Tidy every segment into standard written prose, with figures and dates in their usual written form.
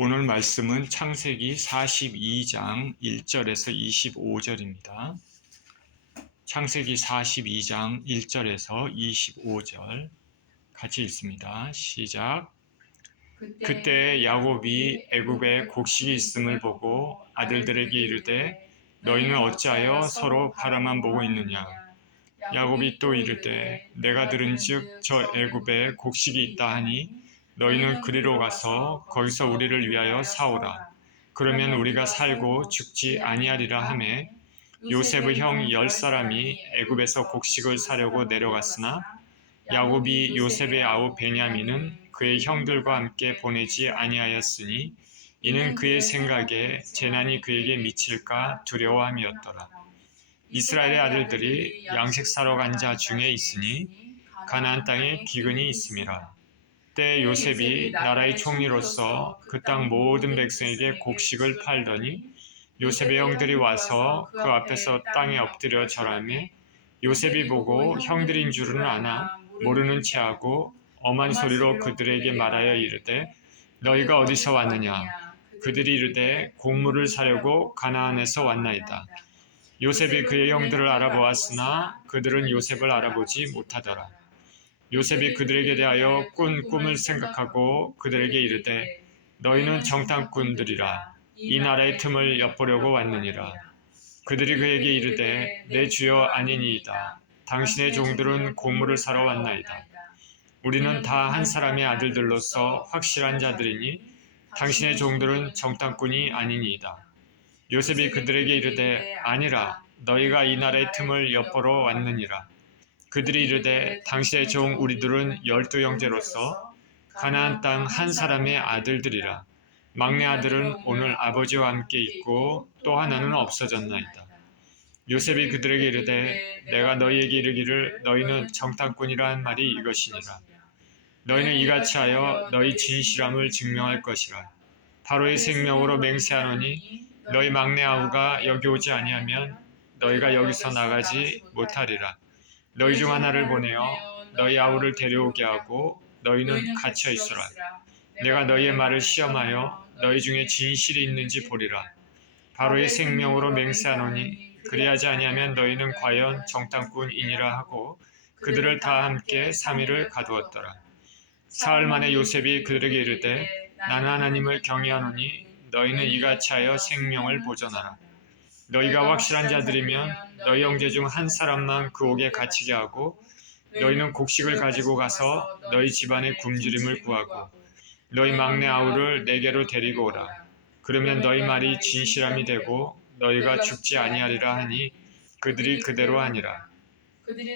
오늘 말씀은 창세기 42장 1절에서 25절입니다. 창세기 42장 1절에서 25절 같이 읽습니다. 시작. 그때 야곱이 애굽에 곡식이 있음을 보고 아들들에게 이르되 너희는 어찌하여 서로 바라만 보고 있느냐. 야곱이 또 이르되 내가 들은즉 저 애굽에 곡식이 있다 하니 너희는 그리로 가서 거기서 우리를 위하여 사오라. 그러면 우리가 살고 죽지 아니하리라 하매 요셉의 형 10사람이 애굽에서 곡식을 사려고 내려갔으나 야곱이 요셉의 아우 베냐민은 그의 형들과 함께 보내지 아니하였으니 이는 그의 생각에 재난이 그에게 미칠까 두려워함이었더라. 이스라엘의 아들들이 양식 사러 간 자 중에 있으니 가나안 땅에 기근이 있음이라. 때 요셉이 나라의 총리로서 그 땅 모든 백성에게 곡식을 팔더니 요셉의 형들이 와서 그 앞에서 땅에 엎드려 절하매 요셉이 보고 형들인 줄은 아나 모르는 체하고 엄한 소리로 그들에게 말하여 이르되 너희가 어디서 왔느냐. 그들이 이르되 곡물을 사려고 가나안에서 왔나이다. 요셉이 그의 형들을 알아보았으나 그들은 요셉을 알아보지 못하더라. 요셉이 그들에게 대하여 꾼 꿈을 생각하고 그들에게 이르되 너희는 정탐꾼들이라. 이 나라의 틈을 엿보려고 왔느니라. 그들이 그에게 이르되 내 주여 아니니이다. 당신의 종들은 곡물을 사러 왔나이다. 우리는 다 한 사람의 아들들로서 확실한 자들이니 당신의 종들은 정탐꾼이 아니니이다. 요셉이 그들에게 이르되 아니라 너희가 이 나라의 틈을 엿보러 왔느니라. 그들이 이르되 당신의 종 우리들은 12형제로서 가나안 땅 한 사람의 아들들이라. 막내 아들은 오늘 아버지와 함께 있고 또 하나는 없어졌나이다. 요셉이 그들에게 이르되 내가 너희에게 이르기를 너희는 정탐꾼이라 한 말이 이것이니라. 너희는 이같이 하여 너희 진실함을 증명할 것이라. 바로의 생명으로 맹세하노니 너희 막내 아우가 여기 오지 아니하면 너희가 여기서 나가지 못하리라. 너희 중 하나를 보내어 너희 아우를 데려오게 하고 너희는 갇혀 있으라. 내가 너희의 말을 시험하여 너희 중에 진실이 있는지 보리라. 바로의 생명으로 맹세하노니 그리하지 아니하면 너희는 과연 정탐꾼이니라 하고 그들을 다 함께 3일을 가두었더라. 사흘 만에 요셉이 그들에게 이르되 나는 하나님을 경외하노니 너희는 이같이 하여 생명을 보존하라. 너희가 확실한 자들이면 너희 형제 중 한 사람만 그 옥에 갇히게 하고 너희는 곡식을 가지고 가서 너희 집안의 굶주림을 구하고 너희 막내 아우를 내게로 데리고 오라. 그러면 너희 말이 진실함이 되고 너희가 죽지 아니하리라 하니 그들이 그대로 하니라.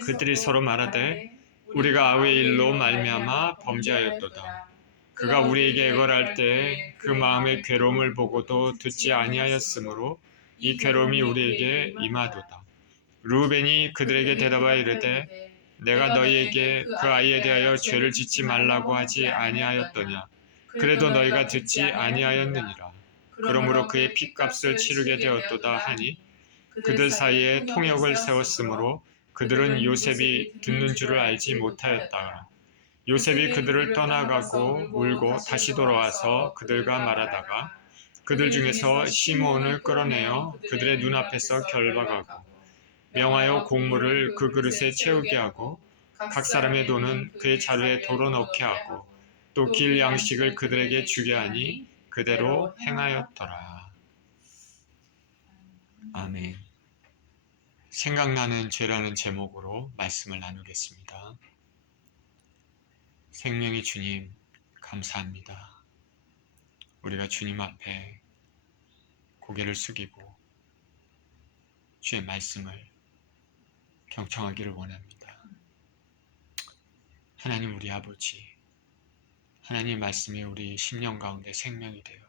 그들이 서로 말하되 우리가 아우의 일로 말미암아 범죄하였도다. 그가 우리에게 애걸할 때 그 마음의 괴로움을 보고도 듣지 아니하였으므로 이 괴로움이 우리에게 임하도다. 르우벤이 그들에게 대답하여 이르되 내가 너희에게 그 아이에 대하여 죄를 짓지 말라고 하지 아니하였더냐. 그래도 너희가 듣지 아니하였느니라. 그러므로 그의 핏값을 치르게 되었도다 하니 그들 사이에 통역을 세웠으므로 그들은 요셉이 듣는 줄을 알지 못하였다. 요셉이 그들을 떠나가고 물고 다시 돌아와서 그들과 말하다가 그들 중에서 시므온을 끌어내어 그들의 눈앞에서 결박하고 명하여 곡물을 그 그릇에 채우게 하고 각 사람의 돈은 그의 자루에 도로 넣게 하고 또 길 양식을 그들에게 주게 하니 그대로 행하였더라. 아멘. 생각나는 죄라는 제목으로 말씀을 나누겠습니다. 생명의 주님, 감사합니다. 우리가 주님 앞에 고개를 숙이고 주의 말씀을 경청하기를 원합니다. 하나님 우리 아버지, 하나님 말씀이 우리 심령 가운데 생명이 되어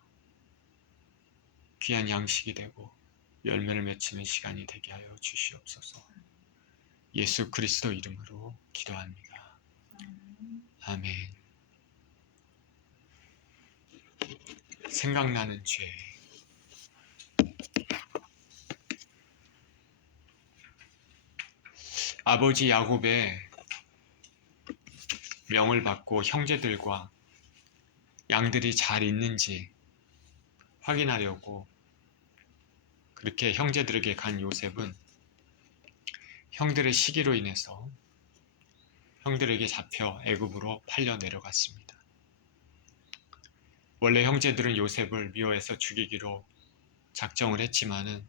귀한 양식이 되고 열매를 맺히는 시간이 되게 하여 주시옵소서. 예수 그리스도 이름으로 기도합니다. 아멘. 생각나는 죄. 아버지 야곱의 명을 받고 형제들과 양들이 잘 있는지 확인하려고 그렇게 형제들에게 간 요셉은 형들의 시기로 인해서 형들에게 잡혀 애굽으로 팔려 내려갔습니다. 원래 형제들은 요셉을 미워해서 죽이기로 작정을 했지만은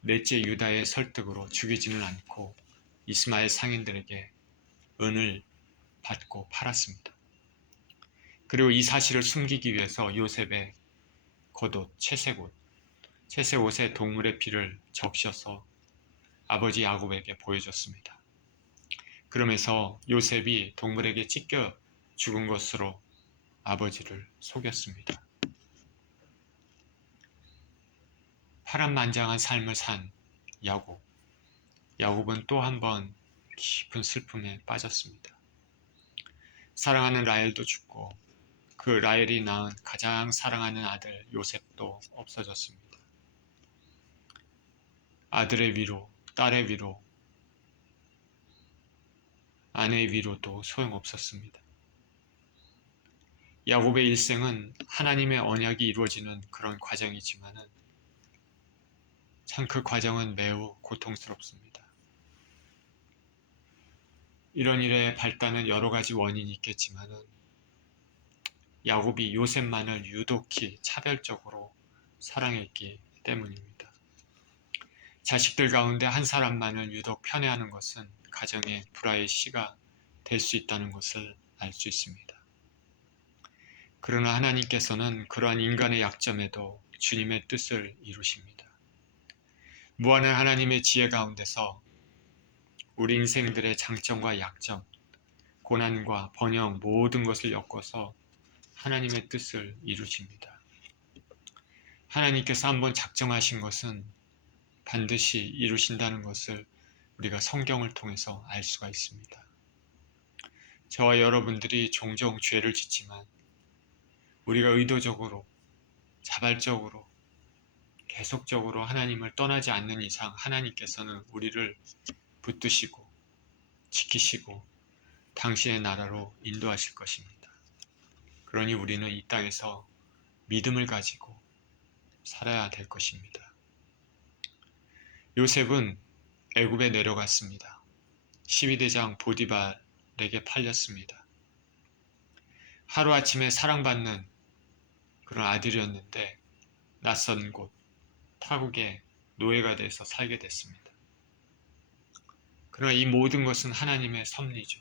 넷째 유다의 설득으로 죽이지는 않고 이스마엘 상인들에게 은을 받고 팔았습니다. 그리고 이 사실을 숨기기 위해서 요셉의 겉옷, 채색 옷에 동물의 피를 적셔서 아버지 야곱에게 보여줬습니다. 그러면서 요셉이 동물에게 찢겨 죽은 것으로 아버지를 속였습니다. 파란만장한 삶을 산 야곱은 또 한 번 깊은 슬픔에 빠졌습니다. 사랑하는 라헬도 죽고 그 라헬이 낳은 가장 사랑하는 아들 요셉도 없어졌습니다. 아들의 위로, 딸의 위로, 아내의 위로도 소용없었습니다. 야곱의 일생은 하나님의 언약이 이루어지는 그런 과정이지만은 참 그 과정은 매우 고통스럽습니다. 이런 일의 발단은 여러 가지 원인이 있겠지만은 야곱이 요셉만을 유독히 차별적으로 사랑했기 때문입니다. 자식들 가운데 한 사람만을 유독 편애하는 것은 가정의 불화의 씨가 될 수 있다는 것을 알 수 있습니다. 그러나 하나님께서는 그러한 인간의 약점에도 주님의 뜻을 이루십니다. 무한한 하나님의 지혜 가운데서 우리 인생들의 장점과 약점, 고난과 번영 모든 것을 엮어서 하나님의 뜻을 이루십니다. 하나님께서 한번 작정하신 것은 반드시 이루신다는 것을 우리가 성경을 통해서 알 수가 있습니다. 저와 여러분들이 종종 죄를 짓지만 우리가 의도적으로, 자발적으로, 계속적으로 하나님을 떠나지 않는 이상 하나님께서는 우리를 붙드시고 지키시고 당신의 나라로 인도하실 것입니다. 그러니 우리는 이 땅에서 믿음을 가지고 살아야 될 것입니다. 요셉은 애굽에 내려갔습니다. 12대장 보디발에게 팔렸습니다. 하루아침에 사랑받는 그런 아들이었는데 낯선 곳, 타국의 노예가 돼서 살게 됐습니다. 그러나 이 모든 것은 하나님의 섭리죠.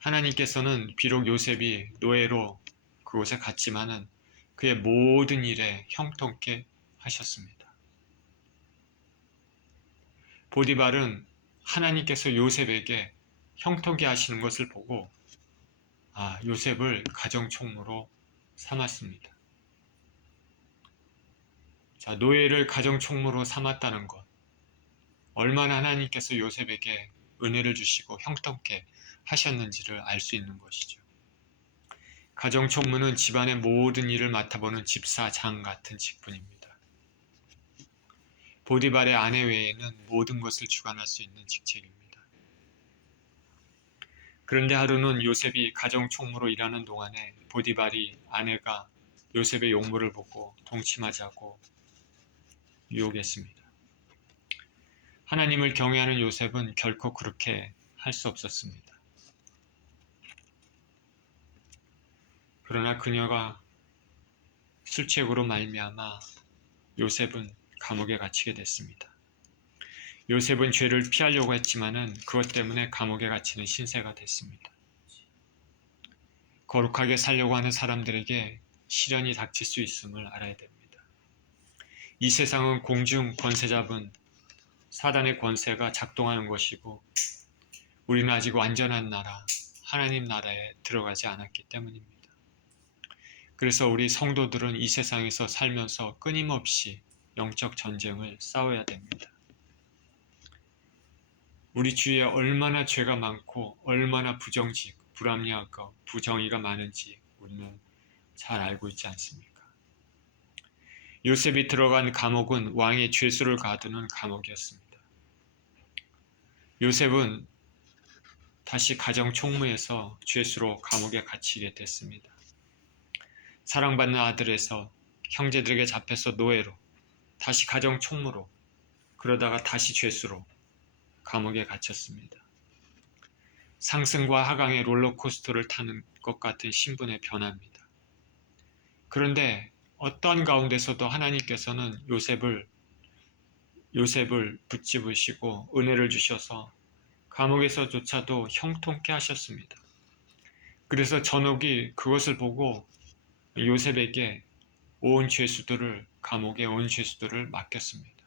하나님께서는 비록 요셉이 노예로 그곳에 갔지만은 그의 모든 일에 형통케 하셨습니다. 보디발은 하나님께서 요셉에게 형통케 하시는 것을 보고 요셉을 가정총무로 삼았습니다. 자, 노예를 가정총무로 삼았다는 것, 얼마나 하나님께서 요셉에게 은혜를 주시고 형통케 하셨는지를 알 수 있는 것이죠. 가정총무는 집안의 모든 일을 맡아보는 집사장 같은 직분입니다. 보디발의 아내 외에는 모든 것을 주관할 수 있는 직책입니다. 그런데 하루는 요셉이 가정총무로 일하는 동안에 보디발이 아내가 요셉의 용모를 보고 동침하자고 유혹했습니다. 하나님을 경외하는 요셉은 결코 그렇게 할 수 없었습니다. 그러나 그녀가 술책으로 말미암아 요셉은 감옥에 갇히게 됐습니다. 요셉은 죄를 피하려고 했지만은 그것 때문에 감옥에 갇히는 신세가 됐습니다. 거룩하게 살려고 하는 사람들에게 시련이 닥칠 수 있음을 알아야 됩니다. 이 세상은 공중 권세 잡은 사단의 권세가 작동하는 것이고 우리는 아직 완전한 나라, 하나님 나라에 들어가지 않았기 때문입니다. 그래서 우리 성도들은 이 세상에서 살면서 끊임없이 영적 전쟁을 싸워야 됩니다. 우리 주위에 얼마나 죄가 많고 얼마나 불합리하고 부정의가 많은지 우리는 잘 알고 있지 않습니까? 요셉이 들어간 감옥은 왕의 죄수를 가두는 감옥이었습니다. 요셉은 다시 가정총무에서 죄수로 감옥에 갇히게 됐습니다. 사랑받는 아들에서 형제들에게 잡혀서 노예로, 다시 가정 총무로, 그러다가 다시 죄수로 감옥에 갇혔습니다. 상승과 하강의 롤러코스터를 타는 것 같은 신분의 변화입니다. 그런데 어떠한 가운데서도 하나님께서는 요셉을 붙잡으시고 은혜를 주셔서 감옥에서조차도 형통케 하셨습니다. 그래서 전옥이 그것을 보고 요셉에게 감옥에 온 죄수들을 맡겼습니다.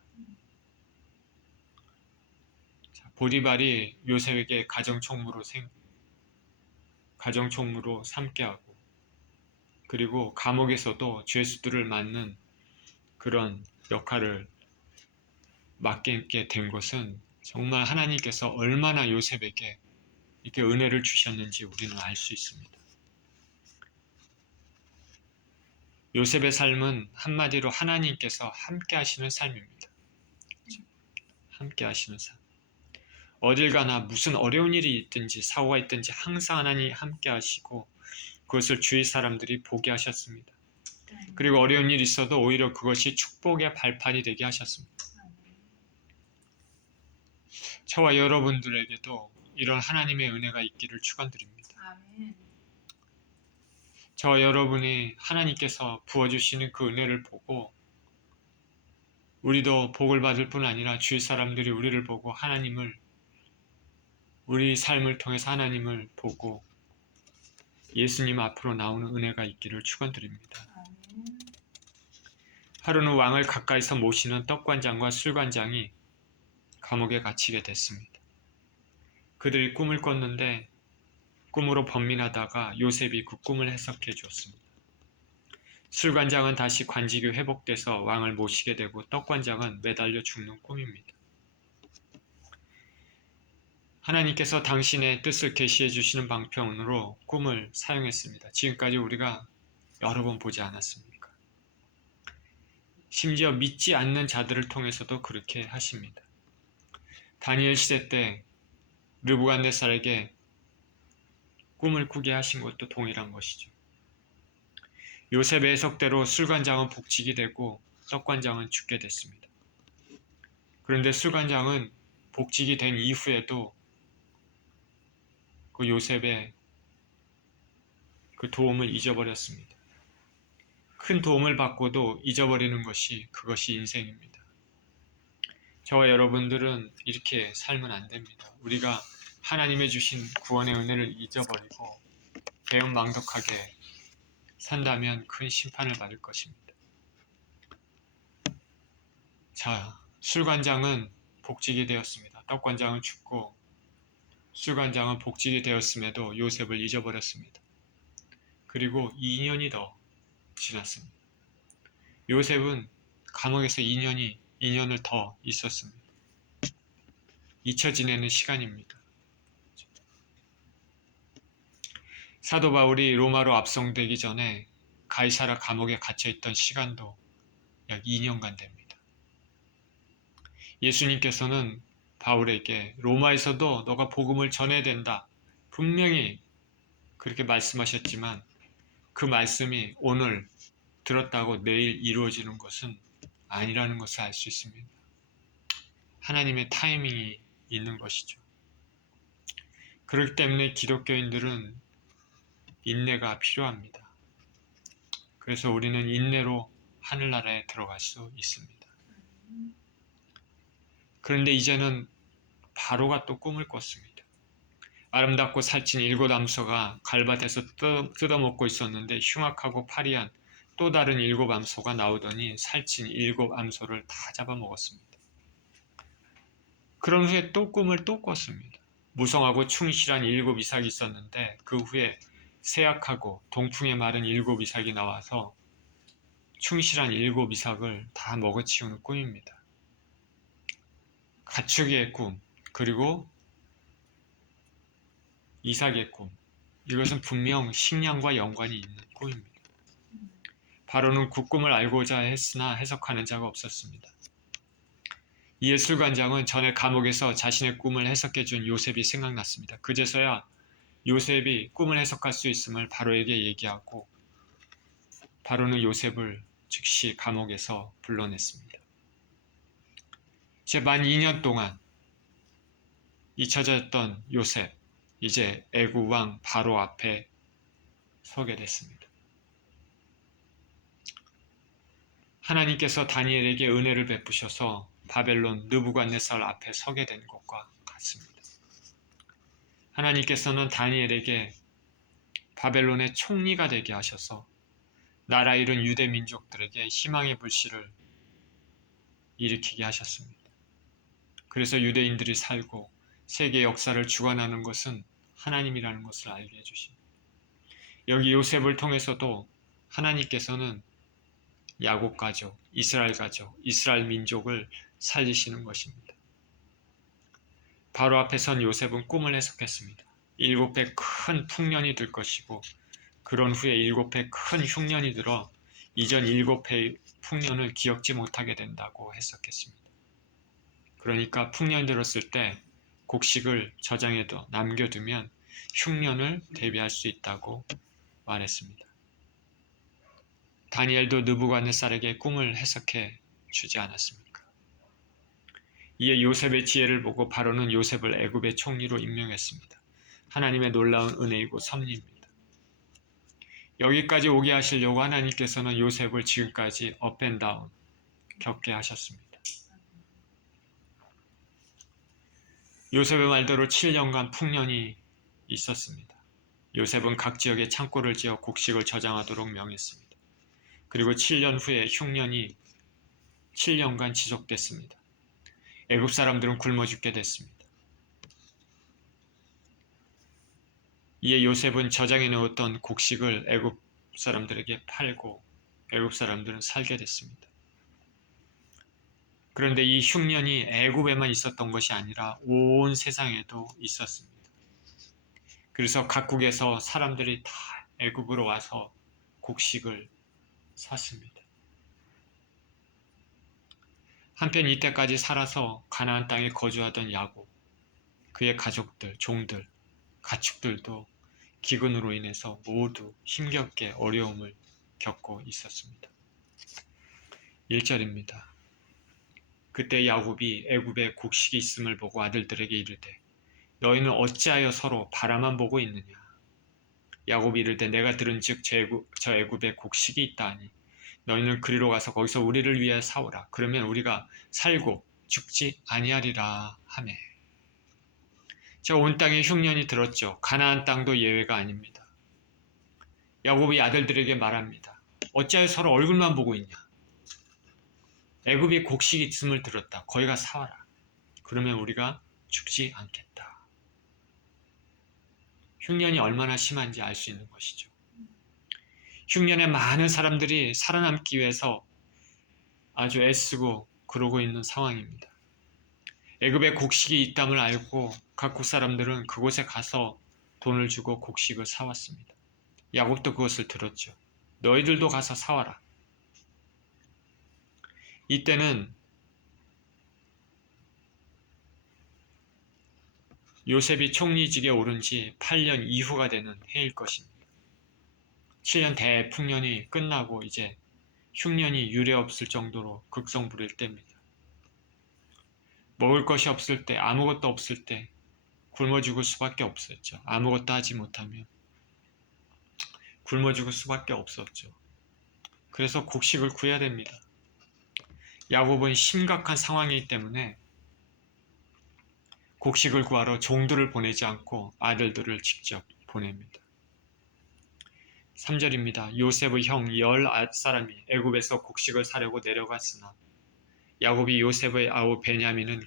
보디발이 요셉에게 가정총무로 삼게 하고, 그리고 감옥에서도 죄수들을 맡는 그런 역할을 맡게 된 것은 정말 하나님께서 얼마나 요셉에게 이렇게 은혜를 주셨는지 우리는 알 수 있습니다. 요셉의 삶은 한마디로 하나님께서 함께 하시는 삶입니다. 함께 하시는 삶. 어딜 가나 무슨 어려운 일이 있든지 사고가 있든지 항상 하나님이 함께 하시고 그것을 주위 사람들이 보게 하셨습니다. 그리고 어려운 일이 있어도 오히려 그것이 축복의 발판이 되게 하셨습니다. 저와 여러분들에게도 이런 하나님의 은혜가 있기를 축원드립니다. 저와 여러분이 하나님께서 부어주시는 그 은혜를 보고 우리도 복을 받을 뿐 아니라 주위 사람들이 우리를 보고 우리 삶을 통해서 하나님을 보고 예수님 앞으로 나오는 은혜가 있기를 축원드립니다. 하루는 왕을 가까이서 모시는 떡관장과 술관장이 감옥에 갇히게 됐습니다. 그들이 꿈을 꿨는데 꿈으로 번민하다가 요셉이 그 꿈을 해석해 주었습니다. 술관장은 다시 관직이 회복돼서 왕을 모시게 되고 떡관장은 매달려 죽는 꿈입니다. 하나님께서 당신의 뜻을 계시해 주시는 방편으로 꿈을 사용했습니다. 지금까지 우리가 여러 번 보지 않았습니까? 심지어 믿지 않는 자들을 통해서도 그렇게 하십니다. 다니엘 시대 때 느부갓네살에게 꿈을 꾸게 하신 것도 동일한 것이죠. 요셉의 해석대로 술관장은 복직이 되고 떡관장은 죽게 됐습니다. 그런데 술관장은 복직이 된 이후에도 그 요셉의 그 도움을 잊어버렸습니다. 큰 도움을 받고도 잊어버리는 그것이 인생입니다. 저와 여러분들은 이렇게 살면 안 됩니다. 우리가 하나님의 주신 구원의 은혜를 잊어버리고 배은망덕하게 산다면 큰 심판을 받을 것입니다. 자, 술관장은 복직이 되었습니다. 떡관장은 죽고 술관장은 복직이 되었음에도 요셉을 잊어버렸습니다. 그리고 2년이 더 지났습니다. 요셉은 감옥에서 2년을 더 있었습니다. 잊혀 지내는 시간입니다. 사도 바울이 로마로 압송되기 전에 가이사라 감옥에 갇혀있던 시간도 약 2년간 됩니다. 예수님께서는 바울에게 로마에서도 너가 복음을 전해야 된다. 분명히 그렇게 말씀하셨지만 그 말씀이 오늘 들었다고 내일 이루어지는 것은 아니라는 것을 알 수 있습니다. 하나님의 타이밍이 있는 것이죠. 그렇기 때문에 기독교인들은 인내가 필요합니다. 그래서 우리는 인내로 하늘나라에 들어갈 수 있습니다. 그런데 이제는 바로가 또 꿈을 꿨습니다. 아름답고 살찐 7 암소가 갈밭에서 뜯어먹고 있었는데 흉악하고 파리한 또 다른 7 암소가 나오더니 살찐 7 암소를 다 잡아먹었습니다. 그런 후에 또 꿈을 또 꿨습니다. 무성하고 충실한 7 이삭이 있었는데 그 후에 세약하고 동풍에 마른 7 이삭이 나와서 충실한 7 이삭을 다 먹어치우는 꿈입니다. 가축의 꿈, 그리고 이삭의 꿈. 이것은 분명 식량과 연관이 있는 꿈입니다. 바로는 그 꿈을 알고자 했으나 해석하는 자가 없었습니다. 이에 술관장은 전에 감옥에서 자신의 꿈을 해석해준 요셉이 생각났습니다. 그제서야 요셉이 꿈을 해석할 수 있음을 바로에게 얘기하고 바로는 요셉을 즉시 감옥에서 불러냈습니다. 이제 만 2년 동안 잊혀졌던 요셉, 이제 애굽 왕 바로 앞에 서게 됐습니다. 하나님께서 다니엘에게 은혜를 베푸셔서 바벨론 느부갓네살 앞에 서게 된 것과 같습니다. 하나님께서는 다니엘에게 바벨론의 총리가 되게 하셔서 나라 잃은 유대 민족들에게 희망의 불씨를 일으키게 하셨습니다. 그래서 유대인들이 살고 세계 역사를 주관하는 것은 하나님이라는 것을 알게 해주십니다. 여기 요셉을 통해서도 하나님께서는 야곱 가족, 이스라엘 민족을 살리시는 것입니다. 바로 앞에 선 요셉은 꿈을 해석했습니다. 7배 큰 풍년이 들 것이고 그런 후에 7배 큰 흉년이 들어 이전 7배의 풍년을 기억지 못하게 된다고 해석했습니다. 그러니까 풍년이 들었을 때 곡식을 저장해도 남겨두면 흉년을 대비할 수 있다고 말했습니다. 다니엘도 느부갓네살에게 꿈을 해석해 주지 않았습니까? 이에 요셉의 지혜를 보고 바로는 요셉을 애굽의 총리로 임명했습니다. 하나님의 놀라운 은혜이고 섭리입니다. 여기까지 오게 하시려고 하나님께서는 요셉을 지금까지 업앤다운 겪게 하셨습니다. 요셉의 말대로 7년간 풍년이 있었습니다. 요셉은 각 지역에 창고를 지어 곡식을 저장하도록 명했습니다. 그리고 7년 후에 흉년이 7년간 지속됐습니다. 애굽 사람들은 굶어 죽게 됐습니다. 이에 요셉은 저장해 놓았던 곡식을 애굽 사람들에게 팔고 애굽 사람들은 살게 됐습니다. 그런데 이 흉년이 애굽에만 있었던 것이 아니라 온 세상에도 있었습니다. 그래서 각국에서 사람들이 다 애굽으로 와서 곡식을 샀습니다. 한편 이때까지 살아서 가나안 땅에 거주하던 야곱, 그의 가족들, 종들, 가축들도 기근으로 인해서 모두 힘겹게 어려움을 겪고 있었습니다. 1절입니다. 그때 야곱이 애굽에 곡식이 있음을 보고 아들들에게 이르되 너희는 어찌하여 서로 바라만 보고 있느냐. 야곱이 이르되 내가 들은즉 저 애굽에 곡식이 있다 하니 너희는 그리로 가서 거기서 우리를 위하여 사오라. 그러면 우리가 살고 죽지 아니하리라 하매. 자, 온 땅에 흉년이 들었죠. 가나안 땅도 예외가 아닙니다. 야곱이 아들들에게 말합니다. 어찌하여 서로 얼굴만 보고 있냐. 애굽에 곡식이 있음을 들었다. 거기 가 사와라. 그러면 우리가 죽지 않겠다. 흉년이 얼마나 심한지 알 수 있는 것이죠. 흉년에 많은 사람들이 살아남기 위해서 아주 애쓰고 그러고 있는 상황입니다. 애굽에 곡식이 있담을 알고 각국 사람들은 그곳에 가서 돈을 주고 곡식을 사왔습니다. 야곱도 그것을 들었죠. 너희들도 가서 사와라. 이때는 요셉이 총리직에 오른 지 8년 이후가 되는 해일 것입니다. 7년 대풍년이 끝나고 이제 흉년이 유례없을 정도로 극성 부릴 때입니다. 먹을 것이 없을 때, 아무것도 없을 때 굶어 죽을 수밖에 없었죠. 아무것도 하지 못하면 굶어 죽을 수밖에 없었죠. 그래서 곡식을 구해야 됩니다. 야곱은 심각한 상황이기 때문에 곡식을 구하러 종들을 보내지 않고 아들들을 직접 보냅니다. 3절입니다. 요셉의 형 19사람이 애굽에서 곡식을 사려고 내려갔으나 야곱이 요셉의 아우 베냐민은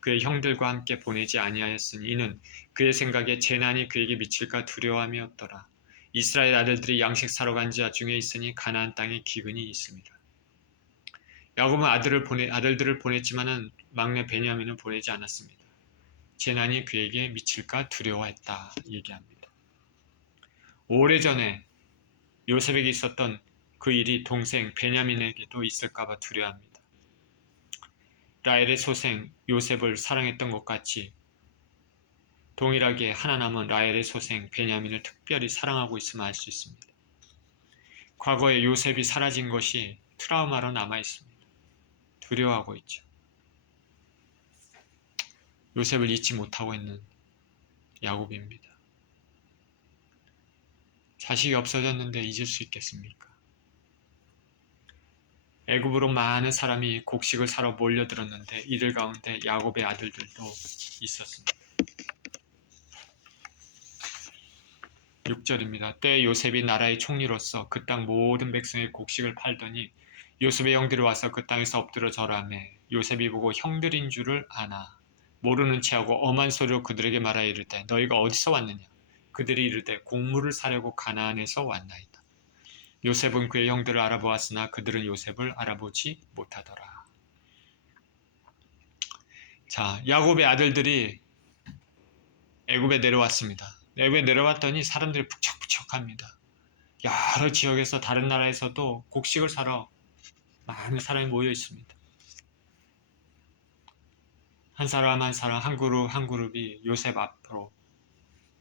그의 형들과 함께 보내지 아니하였으니 이는 그의 생각에 재난이 그에게 미칠까 두려워함이었더라. 이스라엘 아들들이 양식 사러 간 자 중에 있으니 가나안 땅에 기근이 있습니다. 야곱은 아들들을 보냈지만은 막내 베냐민은 보내지 않았습니다. 재난이 그에게 미칠까 두려워했다 얘기합니다. 오래전에 요셉에게 있었던 그 일이 동생 베냐민에게도 있을까봐 두려워합니다. 라헬의 소생 요셉을 사랑했던 것 같이 동일하게 하나 남은 라헬의 소생 베냐민을 특별히 사랑하고 있음을 알 수 있습니다. 과거에 요셉이 사라진 것이 트라우마로 남아 있습니다. 두려워하고 있죠. 요셉을 잊지 못하고 있는 야곱입니다. 자식이 없어졌는데 잊을 수 있겠습니까? 애굽으로 많은 사람이 곡식을 사러 몰려들었는데 이들 가운데 야곱의 아들들도 있었습니다. 6절입니다. 때 요셉이 나라의 총리로서 그 땅 모든 백성의 곡식을 팔더니 요셉의 형들이 와서 그 땅에서 엎드려 절하매 요셉이 보고 형들인 줄을 아나 모르는 체하고 엄한 소리로 그들에게 말하여 이르되 너희가 어디서 왔느냐 그들이 이르되 곡물을 사려고 가나안에서 왔나이다. 요셉은 그의 형들을 알아보았으나 그들은 요셉을 알아보지 못하더라. 자, 야곱의 아들들이 애굽에 내려왔습니다. 애굽에 내려왔더니 사람들이 북적북적합니다. 여러 지역에서 다른 나라에서도 곡식을 사러 많은 사람이 모여 있습니다. 한 사람 한 사람 한 그룹 한 그룹이 요셉 앞으로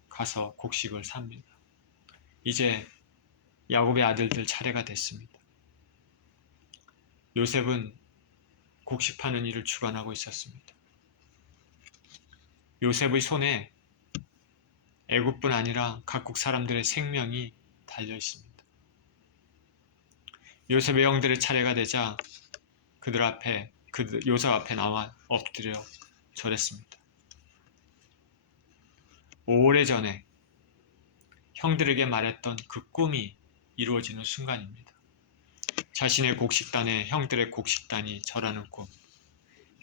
가서 곡식을 삽니다. 이제 야곱의 아들들 차례가 됐습니다. 요셉은 곡식 파는 일을 주관하고 있었습니다. 요셉의 손에 애굽뿐 아니라 각국 사람들의 생명이 달려 있습니다. 요셉의 형들의 차례가 되자 요셉 앞에 나와 엎드려 절했습니다. 오래전에 형들에게 말했던 그 꿈이 이루어지는 순간입니다. 자신의 곡식단에 형들의 곡식단이 절하는 꿈,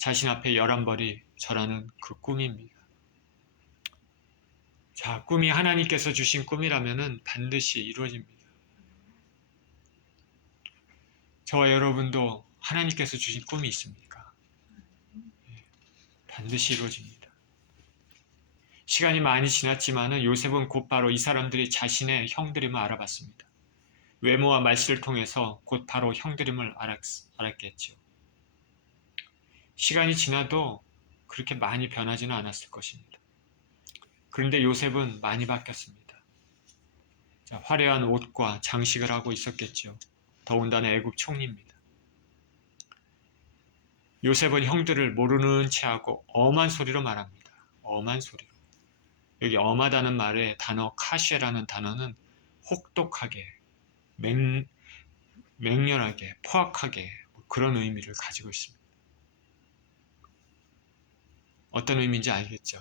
자신 앞에 11벌이 절하는 그 꿈입니다. 자, 꿈이 하나님께서 주신 꿈이라면 반드시 이루어집니다. 저와 여러분도 하나님께서 주신 꿈이 있습니까? 반드시 이루어집니다. 시간이 많이 지났지만 요셉은 곧바로 이 사람들이 자신의 형들임을 알아봤습니다. 외모와 말씨를 통해서 곧바로 형들임을 알았겠죠. 시간이 지나도 그렇게 많이 변하지는 않았을 것입니다. 그런데 요셉은 많이 바뀌었습니다. 자, 화려한 옷과 장식을 하고 있었겠죠. 더군다나 애굽 총리입니다. 요셉은 형들을 모르는 체하고 엄한 소리로 말합니다. 엄한 소리로. 여기 엄하다는 말의 단어 카쉐라는 단어는 혹독하게, 맹렬하게, 포악하게 그런 의미를 가지고 있습니다. 어떤 의미인지 알겠죠?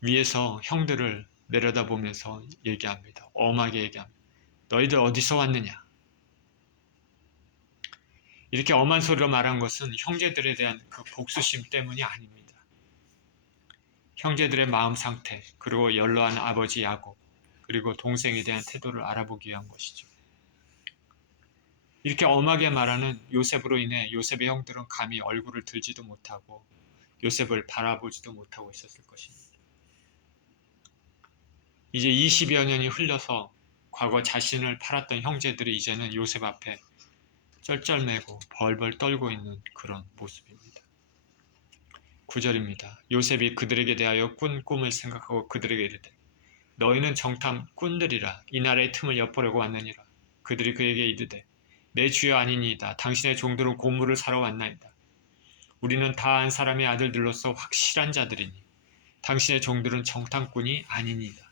위에서 형들을 내려다보면서 얘기합니다. 엄하게 얘기합니다. 너희들 어디서 왔느냐? 이렇게 엄한 소리로 말한 것은 형제들에 대한 그 복수심 때문이 아닙니다. 형제들의 마음 상태, 그리고 연로한 아버지 야곱, 그리고 동생에 대한 태도를 알아보기 위한 것이죠. 이렇게 엄하게 말하는 요셉으로 인해 요셉의 형들은 감히 얼굴을 들지도 못하고 요셉을 바라보지도 못하고 있었을 것입니다. 이제 20여 년이 흘러서 과거 자신을 팔았던 형제들이 이제는 요셉 앞에 쩔쩔매고 벌벌 떨고 있는 그런 모습입니다. 9절입니다. 요셉이 그들에게 대하여 꾼 꿈을 생각하고 그들에게 이르되 너희는 정탐 꾼들이라 이 나라의 틈을 엿보려고 왔느니라. 그들이 그에게 이르되 내 주여 아니니이다. 당신의 종들은 곡물을 사러 왔나이다. 우리는 다 한 사람의 아들들로서 확실한 자들이니 당신의 종들은 정탐꾼이 아니니이다.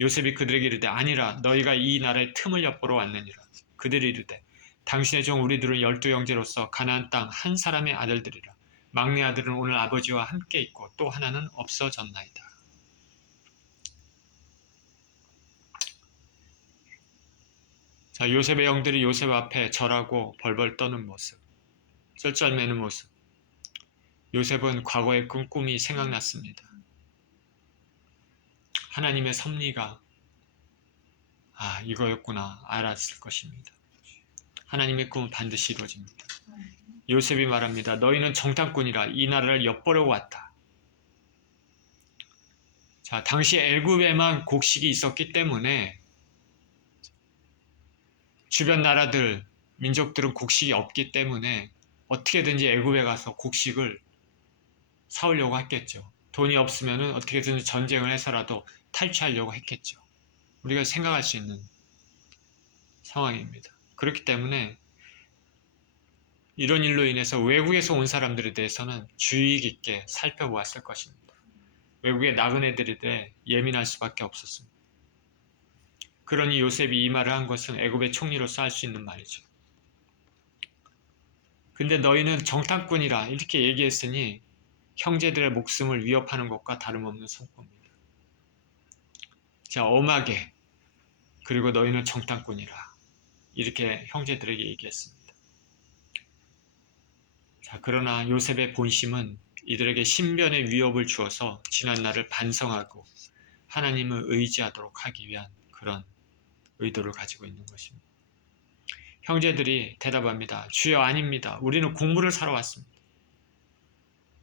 요셉이 그들에게 이르되 아니라 너희가 이 나라의 틈을 엿보러 왔느니라. 그들이 이르되 당신의 종 우리들은 12형제로서 가나안 땅 한 사람의 아들들이라. 막내 아들은 오늘 아버지와 함께 있고 또 하나는 없어졌나이다. 자, 요셉의 형들이 요셉 앞에 절하고 벌벌 떠는 모습, 쩔쩔매는 모습. 요셉은 과거의 꾼 꿈이 생각났습니다. 하나님의 섭리가 이거였구나 알았을 것입니다. 하나님의 꿈은 반드시 이루어집니다. 요셉이 말합니다. 너희는 정탐꾼이라 이 나라를 엿보려고 왔다. 자, 당시 애굽에만 곡식이 있었기 때문에 주변 나라들, 민족들은 곡식이 없기 때문에 어떻게든지 애굽에 가서 곡식을 사오려고 했겠죠. 돈이 없으면 어떻게든 전쟁을 해서라도 탈취하려고 했겠죠. 우리가 생각할 수 있는 상황입니다. 그렇기 때문에 이런 일로 인해서 외국에서 온 사람들에 대해서는 주의 깊게 살펴보았을 것입니다. 외국의 나그네들에 예민할 수밖에 없었습니다. 그러니 요셉이 이 말을 한 것은 애굽의 총리로서 할 수 있는 말이죠. 근데 너희는 정탐꾼이라 이렇게 얘기했으니 형제들의 목숨을 위협하는 것과 다름없는 선포입니다. 자, 엄하게 그리고 너희는 정탐꾼이라 이렇게 형제들에게 얘기했습니다. 자, 그러나 요셉의 본심은 이들에게 신변의 위협을 주어서 지난날을 반성하고 하나님을 의지하도록 하기 위한 그런 의도를 가지고 있는 것입니다. 형제들이 대답합니다. 주여 아닙니다. 우리는 곡물을 사러 왔습니다.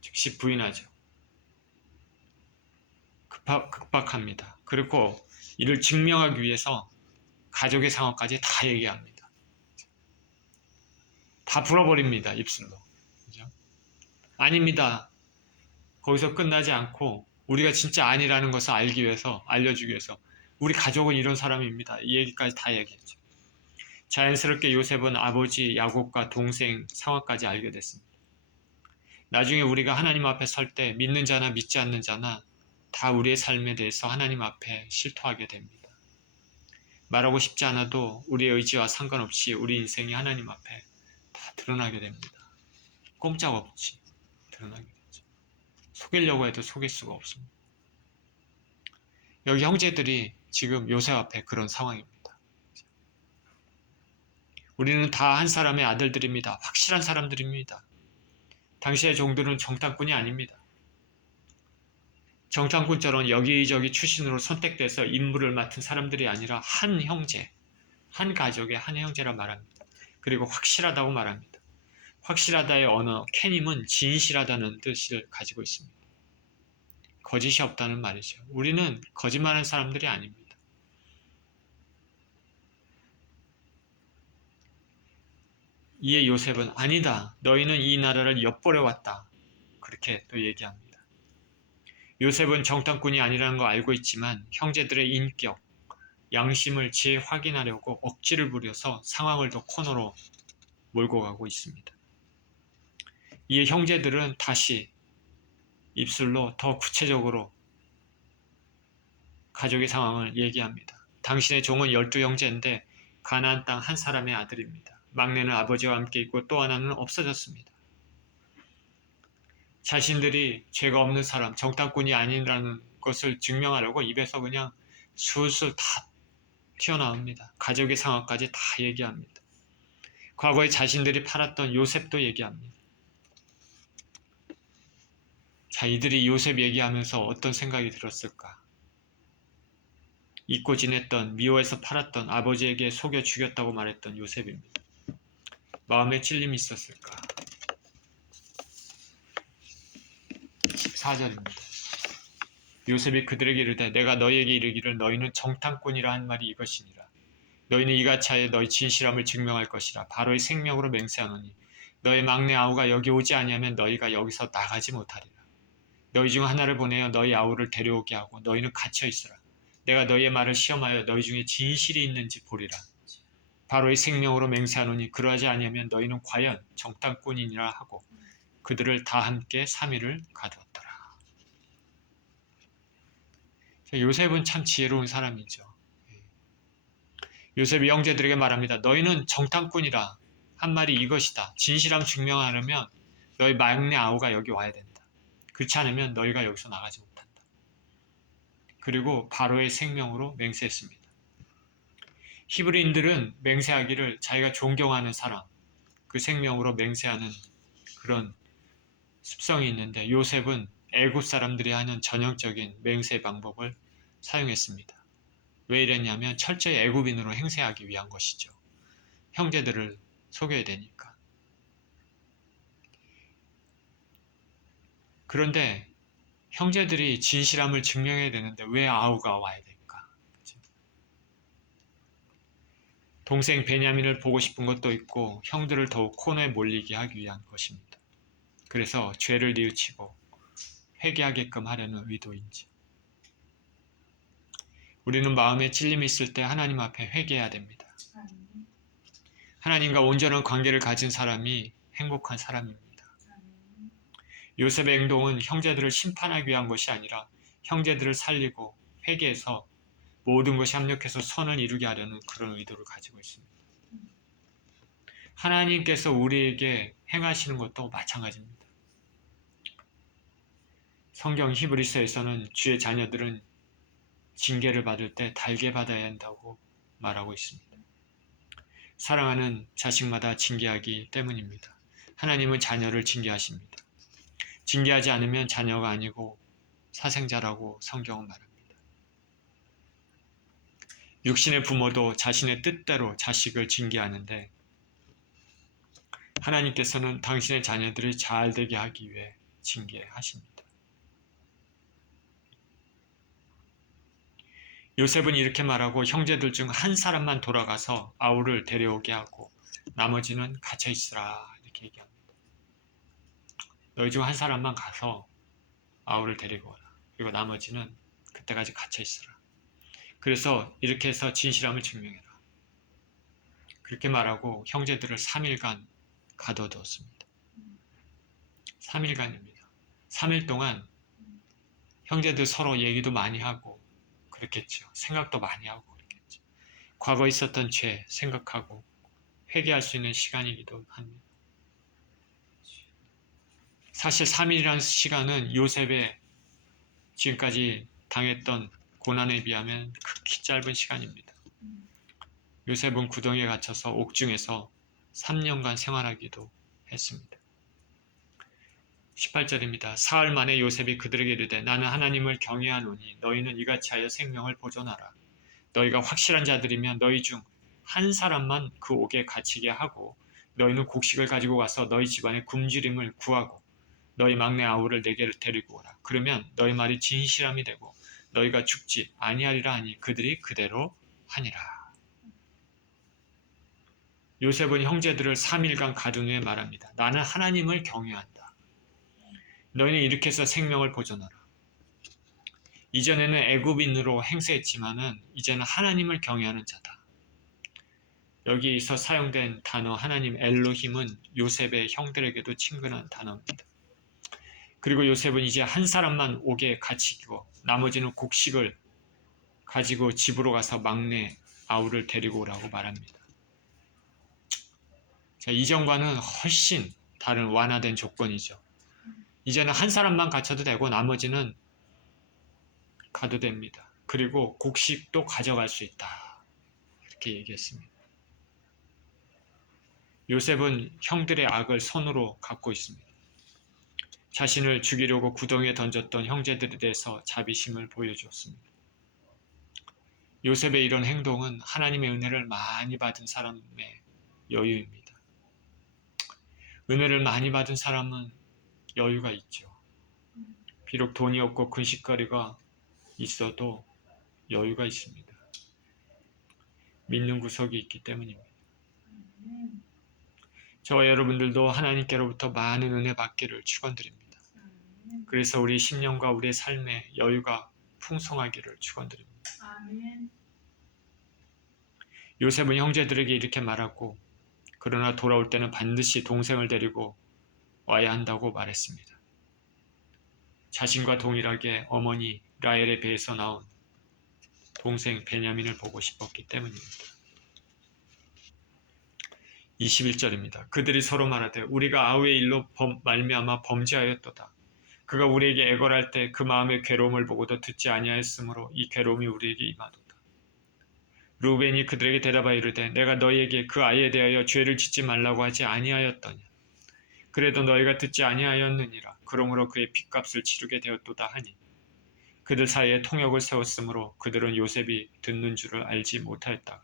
즉시 부인하죠. 급박합니다. 그리고 이를 증명하기 위해서 가족의 상황까지 다 얘기합니다. 다 불어버립니다. 입술로. 그죠? 아닙니다. 거기서 끝나지 않고 우리가 진짜 아니라는 것을 알기 위해서, 알려주기 위해서 우리 가족은 이런 사람입니다. 이 얘기까지 다 얘기했죠. 자연스럽게 요셉은 아버지 야곱과 동생 상황까지 알게 됐습니다. 나중에 우리가 하나님 앞에 설 때 믿는 자나 믿지 않는 자나 다 우리의 삶에 대해서 하나님 앞에 실토하게 됩니다. 말하고 싶지 않아도 우리의 의지와 상관없이 우리 인생이 하나님 앞에 다 드러나게 됩니다. 꼼짝없이 드러나게 되죠. 속이려고 해도 속일 수가 없습니다. 여기 형제들이 지금 요셉 앞에 그런 상황입니다. 우리는 다 한 사람의 아들들입니다. 확실한 사람들입니다. 당시의 종들은 정탐꾼이 아닙니다. 정탐꾼처럼 여기저기 출신으로 선택돼서 임무를 맡은 사람들이 아니라 한 형제, 한 가족의 한 형제라 말합니다. 그리고 확실하다고 말합니다. 확실하다의 언어, 캐님은 진실하다는 뜻을 가지고 있습니다. 거짓이 없다는 말이죠. 우리는 거짓말하는 사람들이 아닙니다. 이에 요셉은 아니다. 너희는 이 나라를 엿보려 왔다. 그렇게 또 얘기합니다. 요셉은 정탐꾼이 아니라는 거 알고 있지만 형제들의 인격, 양심을 재확인하려고 억지를 부려서 상황을 더 코너로 몰고 가고 있습니다. 이에 형제들은 다시 입술로 더 구체적으로 가족의 상황을 얘기합니다. 당신의 종은 12형제인데 가나안 땅 한 사람의 아들입니다. 막내는 아버지와 함께 있고 또 하나는 없어졌습니다. 자신들이 죄가 없는 사람, 정탐꾼이 아니라는 것을 증명하려고 입에서 그냥 술술 다 튀어나옵니다. 가족의 상황까지 다 얘기합니다. 과거에 자신들이 팔았던 요셉도 얘기합니다. 자, 이들이 요셉 얘기하면서 어떤 생각이 들었을까? 잊고 지냈던, 미워해서 팔았던, 아버지에게 속여 죽였다고 말했던 요셉입니다. 마음에 찔림이 있었을까? 14절입니다. 요셉이 그들에게 이르되 내가 너희에게 이르기를 너희는 정탐꾼이라 한 말이 이것이니라. 너희는 이같이 하여 너희 진실함을 증명할 것이라. 바로의 생명으로 맹세하노니 너희 막내 아우가 여기 오지 아니하면 너희가 여기서 나가지 못하리라. 너희 중 하나를 보내어 너희 아우를 데려오게 하고 너희는 갇혀 있으라. 내가 너희의 말을 시험하여 너희 중에 진실이 있는지 보리라. 바로의 생명으로 맹세하노니 그러하지 아니하면 너희는 과연 정탐꾼이니라 하고 그들을 다 함께 3일을 가두었더라. 요셉은 참 지혜로운 사람이죠. 요셉이 형제들에게 말합니다. 너희는 정탐꾼이라 한 말이 이것이다. 진실함 증명하려면 너희 막내 아우가 여기 와야 된다. 그렇지 않으면 너희가 여기서 나가지 못한다. 그리고 바로의 생명으로 맹세했습니다. 히브리인들은 맹세하기를 자기가 존경하는 사람, 그 생명으로 맹세하는 그런 습성이 있는데 요셉은 애굽 사람들이 하는 전형적인 맹세 방법을 사용했습니다. 왜 이랬냐면 철저히 애굽인으로 행세하기 위한 것이죠. 형제들을 속여야 되니까. 그런데 형제들이 진실함을 증명해야 되는데 왜 아우가 와야 될까? 그렇죠? 동생 베냐민을 보고 싶은 것도 있고 형들을 더욱 코너에 몰리게 하기 위한 것입니다. 그래서 죄를 뉘우치고 회개하게끔 하려는 의도인지. 우리는 마음에 찔림이 있을 때 하나님 앞에 회개해야 됩니다. 하나님과 온전한 관계를 가진 사람이 행복한 사람입니다. 요셉의 행동은 형제들을 심판하기 위한 것이 아니라 형제들을 살리고 회개해서 모든 것이 합력해서 선을 이루게 하려는 그런 의도를 가지고 있습니다. 하나님께서 우리에게 행하시는 것도 마찬가지입니다. 성경 히브리서에서는 주의 자녀들은 징계를 받을 때 달게 받아야 한다고 말하고 있습니다. 사랑하는 자식마다 징계하기 때문입니다. 하나님은 자녀를 징계하십니다. 징계하지 않으면 자녀가 아니고 사생자라고 성경은 말합니다. 육신의 부모도 자신의 뜻대로 자식을 징계하는데 하나님께서는 당신의 자녀들이 잘 되게 하기 위해 징계하십니다. 요셉은 이렇게 말하고 형제들 중 한 사람만 돌아가서 아우를 데려오게 하고 나머지는 갇혀 있으라 이렇게 얘기합니다. 너희 중 한 사람만 가서 아우를 데리고 오라. 그리고 나머지는 그때까지 갇혀 있으라. 그래서 이렇게 해서 진실함을 증명해라. 그렇게 말하고 형제들을 3일간 가둬두었습니다. 3일간입니다. 3일 동안 형제들 서로 얘기도 많이 하고 그렇겠죠. 생각도 많이 하고 그렇겠죠. 과거에 있었던 죄 생각하고 회개할 수 있는 시간이기도 합니다. 사실 3일이라는 시간은 요셉의 지금까지 당했던 고난에 비하면 극히 짧은 시간입니다. 요셉은 구덩이에 갇혀서 옥중에서 3년간 생활하기도 했습니다. 18절입니다. 사흘 만에 요셉이 그들에게 이르되 나는 하나님을 경외하노니 너희는 이같이 하여 생명을 보존하라. 너희가 확실한 자들이면 너희 중 한 사람만 그 옥에 갇히게 하고 너희는 곡식을 가지고 가서 너희 집안의 굶주림을 구하고 너희 막내 아우를 내게 데리고 오라. 그러면 너희 말이 진실함이 되고 너희가 죽지 아니하리라 하니 그들이 그대로 하니라. 요셉은 형제들을 3일간 가둔 후에 말합니다. 나는 하나님을 경외한다. 너희는 이렇게 해서 생명을 보존하라. 이전에는 애굽인으로 행세했지만은 이제는 하나님을 경외하는 자다. 여기서 사용된 단어 하나님 엘로힘은 요셉의 형들에게도 친근한 단어입니다. 그리고 요셉은 이제 한 사람만 옥에 갇히고 나머지는 곡식을 가지고 집으로 가서 막내 아우를 데리고 오라고 말합니다. 자, 이전과는 훨씬 다른 완화된 조건이죠. 이제는 한 사람만 갇혀도 되고 나머지는 가도 됩니다. 그리고 곡식도 가져갈 수 있다. 이렇게 얘기했습니다. 요셉은 형들의 악을 손으로 갚고 있습니다. 자신을 죽이려고 구덩이에 던졌던 형제들에 대해서 자비심을 보여주었습니다. 요셉의 이런 행동은 하나님의 은혜를 많이 받은 사람의 여유입니다. 은혜를 많이 받은 사람은 여유가 있죠. 비록 돈이 없고 근심거리가 있어도 여유가 있습니다. 믿는 구석이 있기 때문입니다. 저와 여러분들도 하나님께로부터 많은 은혜 받기를 축원드립니다. 그래서 우리 심령과 우리의 삶에 여유가 풍성하기를 축원드립니다. 요셉은 형제들에게 이렇게 말하고 그러나 돌아올 때는 반드시 동생을 데리고 와야 한다고 말했습니다. 자신과 동일하게 어머니 라헬의 배에서 나온 동생 베냐민을 보고 싶었기 때문입니다. 21절입니다. 그들이 서로 말하되 우리가 아우의 일로 말미암아 범죄하였도다. 그가 우리에게 애걸할 때 그 마음의 괴로움을 보고도 듣지 아니하였으므로 이 괴로움이 우리에게 임하도다. 루벤이 그들에게 대답하여 이르되 내가 너희에게 그 아이에 대하여 죄를 짓지 말라고 하지 아니하였더냐. 그래도 너희가 듣지 아니하였느니라. 그러므로 그의 핏값을 치르게 되었도다 하니 그들 사이에 통역을 세웠으므로 그들은 요셉이 듣는 줄을 알지 못하였다가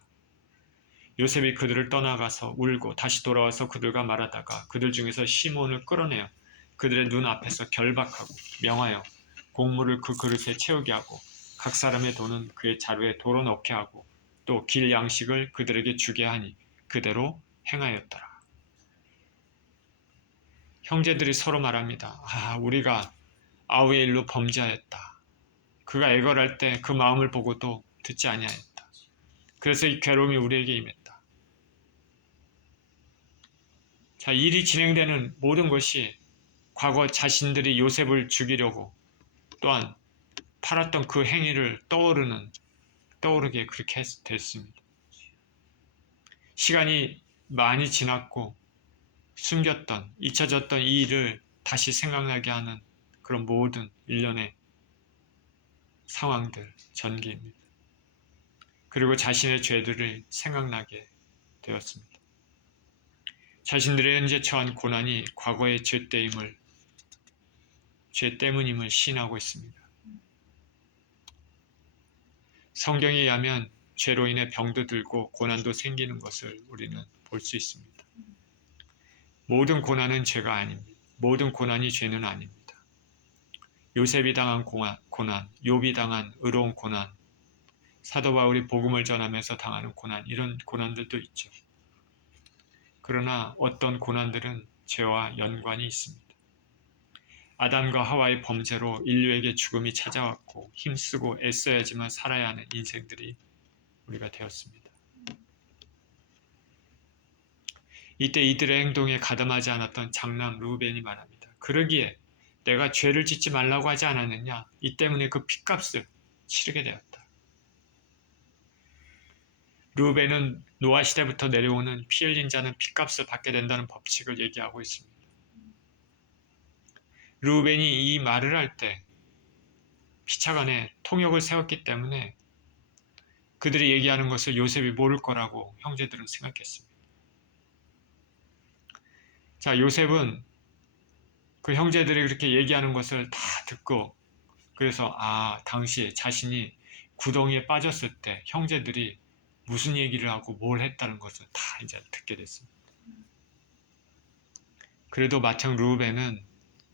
요셉이 그들을 떠나가서 울고 다시 돌아와서 그들과 말하다가 그들 중에서 시몬을 끌어내어 그들의 눈 앞에서 결박하고 명하여 곡물을 그 그릇에 채우게 하고 각 사람의 돈은 그의 자루에 도로 넣게 하고 또 길 양식을 그들에게 주게 하니 그대로 행하였더라. 형제들이 서로 말합니다. 우리가 아우의 일로 범죄하였다. 그가 애걸할 때 그 마음을 보고도 듣지 아니하였다. 그래서 이 괴로움이 우리에게 임했다. 자, 일이 진행되는 모든 것이 과거 자신들이 요셉을 죽이려고 또한 팔았던 그 행위를 떠오르게 그렇게 됐습니다. 시간이 많이 지났고 숨겼던, 잊혀졌던 이 일을 다시 생각나게 하는 그런 모든 일련의 상황들, 전개입니다. 그리고 자신의 죄들을 생각나게 되었습니다. 자신들의 현재 처한 고난이 과거의 죄 때문임을 시인하고 있습니다. 성경에 의하면 죄로 인해 병도 들고 고난도 생기는 것을 우리는 볼 수 있습니다. 모든 고난은 죄가 아닙니다. 모든 고난이 죄는 아닙니다. 요셉이 당한 고난, 욥이 당한 의로운 고난, 사도 바울이 복음을 전하면서 당하는 고난, 이런 고난들도 있죠. 그러나 어떤 고난들은 죄와 연관이 있습니다. 아담과 하와의 범죄로 인류에게 죽음이 찾아왔고 힘쓰고 애써야지만 살아야 하는 인생들이 우리가 되었습니다. 이때 이들의 행동에 가담하지 않았던 장남 루벤이 말합니다. 그러기에 내가 죄를 짓지 말라고 하지 않았느냐? 이 때문에 그 핏값을 치르게 되었다. 루벤은 노아 시대부터 내려오는 피 흘린 자는 핏값을 받게 된다는 법칙을 얘기하고 있습니다. 루벤이 이 말을 할 때 피차간에 통역을 세웠기 때문에 그들이 얘기하는 것을 요셉이 모를 거라고 형제들은 생각했습니다. 자, 요셉은 그 형제들이 그렇게 얘기하는 것을 다 듣고 그래서 당시에 자신이 구덩이에 빠졌을 때 형제들이 무슨 얘기를 하고 뭘 했다는 것을 다 이제 듣게 됐습니다. 그래도 마청 르우벤은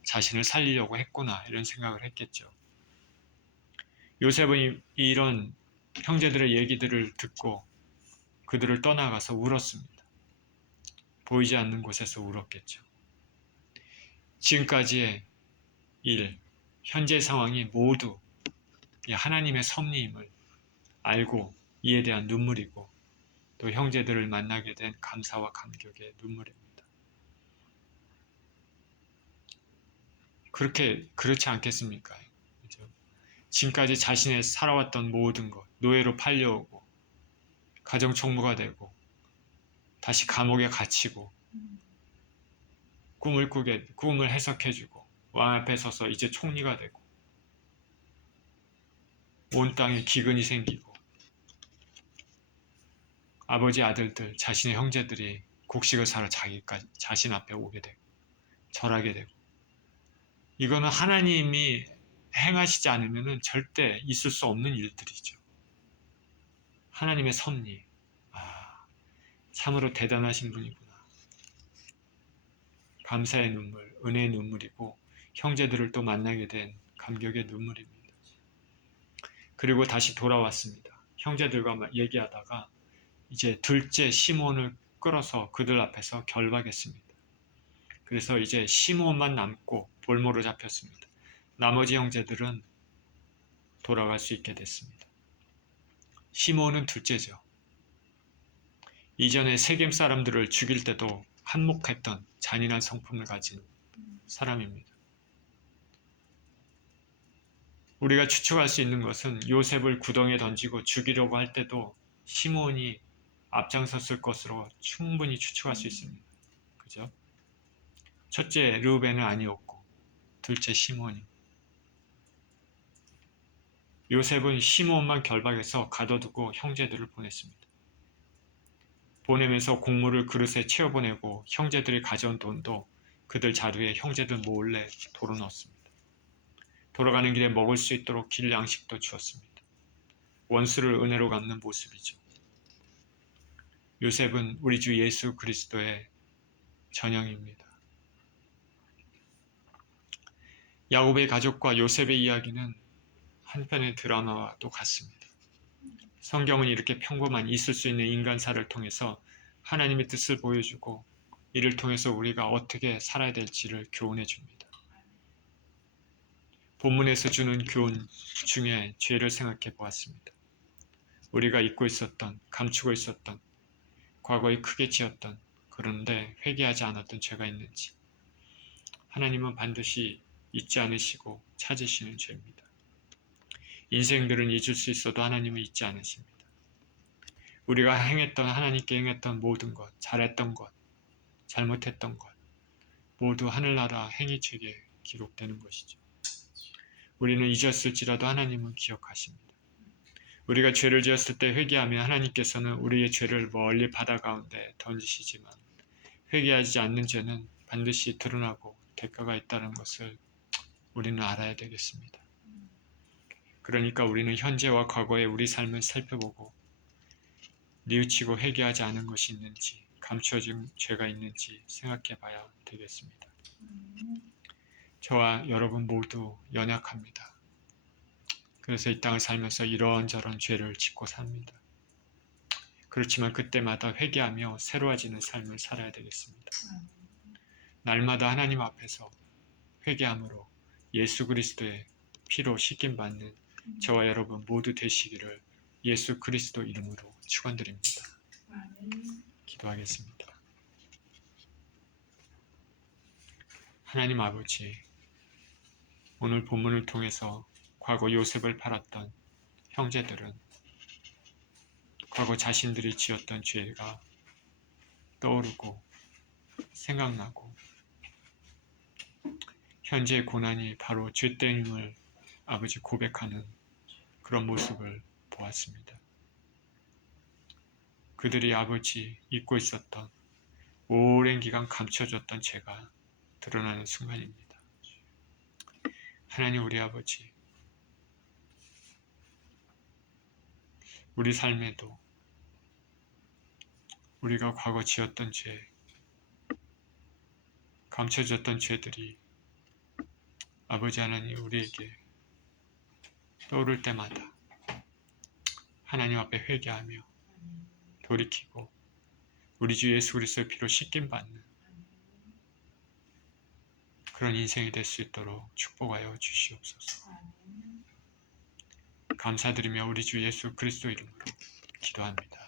자신을 살리려고 했구나 이런 생각을 했겠죠. 요셉은 이런 형제들의 얘기들을 듣고 그들을 떠나가서 울었습니다. 보이지 않는 곳에서 울었겠죠. 지금까지의 일, 현재 상황이 모두 하나님의 섭리임을 알고 이에 대한 눈물이고 또 형제들을 만나게 된 감사와 감격의 눈물입니다. 그렇지 않겠습니까? 그렇죠? 지금까지 자신의 살아왔던 모든 것, 노예로 팔려오고 가정총무가 되고 다시 감옥에 갇히고 꿈을 해석해주고 왕 앞에 서서 이제 총리가 되고 온 땅에 기근이 생기고 아버지 아들들 자신의 형제들이 곡식을 사러 자신 앞에 오게 되고 절하게 되고 이거는 하나님이 행하시지 않으면 절대 있을 수 없는 일들이죠. 하나님의 섭리. 참으로 대단하신 분이구나. 감사의 눈물, 은혜의 눈물이고 형제들을 또 만나게 된 감격의 눈물입니다. 그리고 다시 돌아왔습니다. 형제들과 얘기하다가 이제 둘째 시몬을 끌어서 그들 앞에서 결박했습니다. 그래서 이제 시몬만 남고 볼모로 잡혔습니다. 나머지 형제들은 돌아갈 수 있게 됐습니다. 시몬은 둘째죠. 이전에 세겜 사람들을 죽일 때도 한몫했던 잔인한 성품을 가진 사람입니다. 우리가 추측할 수 있는 것은 요셉을 구덩이에 던지고 죽이려고 할 때도 시몬이 앞장섰을 것으로 충분히 추측할 수 있습니다. 그죠? 첫째 르우벤은 아니었고 둘째 시몬이. 요셉은 시몬만 결박해서 가둬두고 형제들을 보냈습니다. 보내면서 곡물을 그릇에 채워보내고 형제들이 가져온 돈도 그들 자루에 형제들 몰래 도로 넣었습니다. 돌아가는 길에 먹을 수 있도록 길 양식도 주었습니다. 원수를 은혜로 갚는 모습이죠. 요셉은 우리 주 예수 그리스도의 전형입니다. 야곱의 가족과 요셉의 이야기는 한편의 드라마와 똑같습니다. 성경은 이렇게 평범한 있을 수 있는 인간사를 통해서 하나님의 뜻을 보여주고 이를 통해서 우리가 어떻게 살아야 될지를 교훈해 줍니다. 본문에서 주는 교훈 중에 죄를 생각해 보았습니다. 우리가 잊고 있었던, 감추고 있었던, 과거에 크게 지었던 그런데 회개하지 않았던 죄가 있는지 하나님은 반드시 잊지 않으시고 찾으시는 죄입니다. 인생들은 잊을 수 있어도 하나님은 잊지 않으십니다. 우리가 하나님께 행했던 모든 것, 잘했던 것, 잘못했던 것 모두 하늘나라 행위책에 기록되는 것이죠. 우리는 잊었을지라도 하나님은 기억하십니다. 우리가 죄를 지었을 때 회개하며 하나님께서는 우리의 죄를 멀리 바다 가운데 던지시지만 회개하지 않는 죄는 반드시 드러나고 대가가 있다는 것을 우리는 알아야 되겠습니다. 그러니까 우리는 현재와 과거의 우리 삶을 살펴보고 뉘우치고 회개하지 않은 것이 있는지 감추어진 죄가 있는지 생각해 봐야 되겠습니다. 저와 여러분 모두 연약합니다. 그래서 이 땅을 살면서 이런저런 죄를 짓고 삽니다. 그렇지만 그때마다 회개하며 새로워지는 삶을 살아야 되겠습니다. 날마다 하나님 앞에서 회개함으로 예수 그리스도의 피로 씻김받는 저와 여러분 모두 되시기를 예수 그리스도 이름으로 축원드립니다. 기도하겠습니다. 하나님 아버지, 오늘 본문을 통해서 과거 요셉을 팔았던 형제들은 과거 자신들이 지었던 죄가 떠오르고 생각나고 현재의 고난이 바로 죄 때임을 아버지 고백하는 그런 모습을 보았습니다. 그들이 아버지 잊고 있었던 오랜 기간 감춰졌던 죄가 드러나는 순간입니다. 하나님 우리 아버지, 우리 삶에도 우리가 과거 지었던 죄, 감춰졌던 죄들이 아버지 하나님 우리에게 떠오를 때마다 하나님 앞에 회개하며 돌이키고 우리 주 예수 그리스도의 피로 씻김받는 그런 인생이 될 수 있도록 축복하여 주시옵소서. 감사드리며 우리 주 예수 그리스도 이름으로 기도합니다.